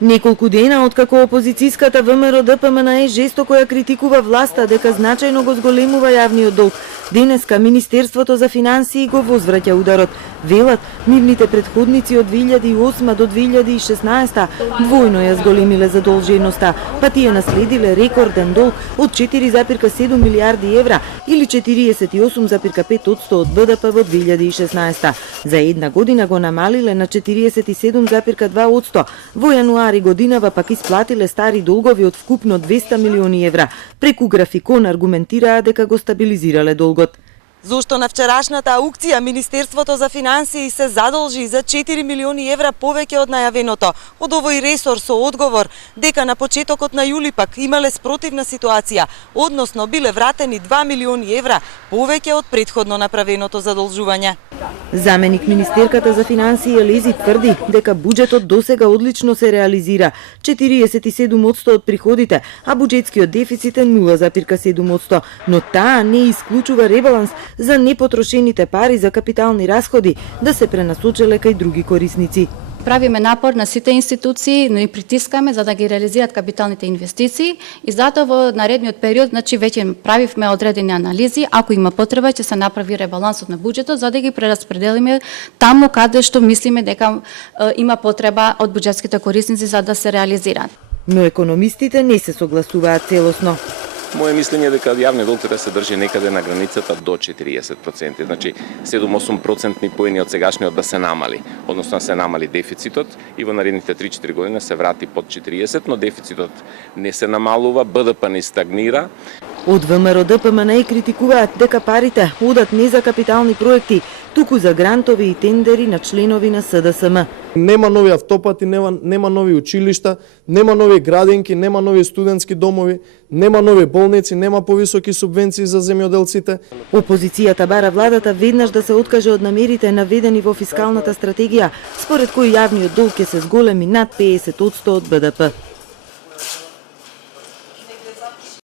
Неколку дена откако опозицијската ВМРО-ДПМНЕ жестоко ја критикува власта дека значајно го зголемува јавниот долг, денеска Министерството за финансии го возвраќа ударот. Велат, нивните претходници од 2008 до 2016 двојно ја зголемиле задолженоста, па тие наследиле рекорден долг од 4,7 милиарди евра или 48,5% од БДП во 2016. За една година го намалиле на 47,2%. Во јануари годинава пак исплатиле стари долгови од вкупно 200 милиони евра. Преку графикон аргументираа дека го стабилизирале долгот. Зошто на вчерашната аукција Министерството за финансии се задолжи за 4 милиони евра повеќе од најавеното од овој ресор со одговор дека на почетокот на јули пак имале спротивна ситуација, односно биле вратени 2 милиони евра повеќе од претходно направеното задолжување. Заменик министерката за финансии Елези тврди дека буџетот досега одлично се реализира, 47% од приходите, а буџетскиот дефицит е 0,7%, но таа не исклучува ребаланс за непотрошените пари за капитални расходи да се пренасочеле кај други корисници. Правиме напор на сите институции, но и притискаме за да ги реализираат капиталните инвестиции и затоа во наредниот период, веќе правивме одредени анализи, ако има потреба ќе се направи ребалансот на буџетот за да ги прераспределиме таму каде што мислиме дека има потреба од буџетските корисници за да се реализираат. Но економистите не се согласуваат целосно. Моje мислење е дека јавниот долг треба да се држи некаде на границата до 40%, значи 7-8% поени од сегашниот да се намали, односно да се намали дефицитот и во наредните 3-4 години се врати под 40, но дефицитот не се намалува, БДП не стагнира. Од ВМРО-ДПМНЕ критикуваат дека парите одат не за капитални проекти, туку за грантови и тендери на членови на СДСМ. Нема нови автопати, нема нови училишта, нема нови градинки, нема нови студентски домови, нема нови болници, нема повисоки субвенции за земјоделците. Опозицијата бара владата веднаш да се откаже од намерите наведени во фискалната стратегија, според кои јавниот долг ќе се зголеми над 50% од БДП.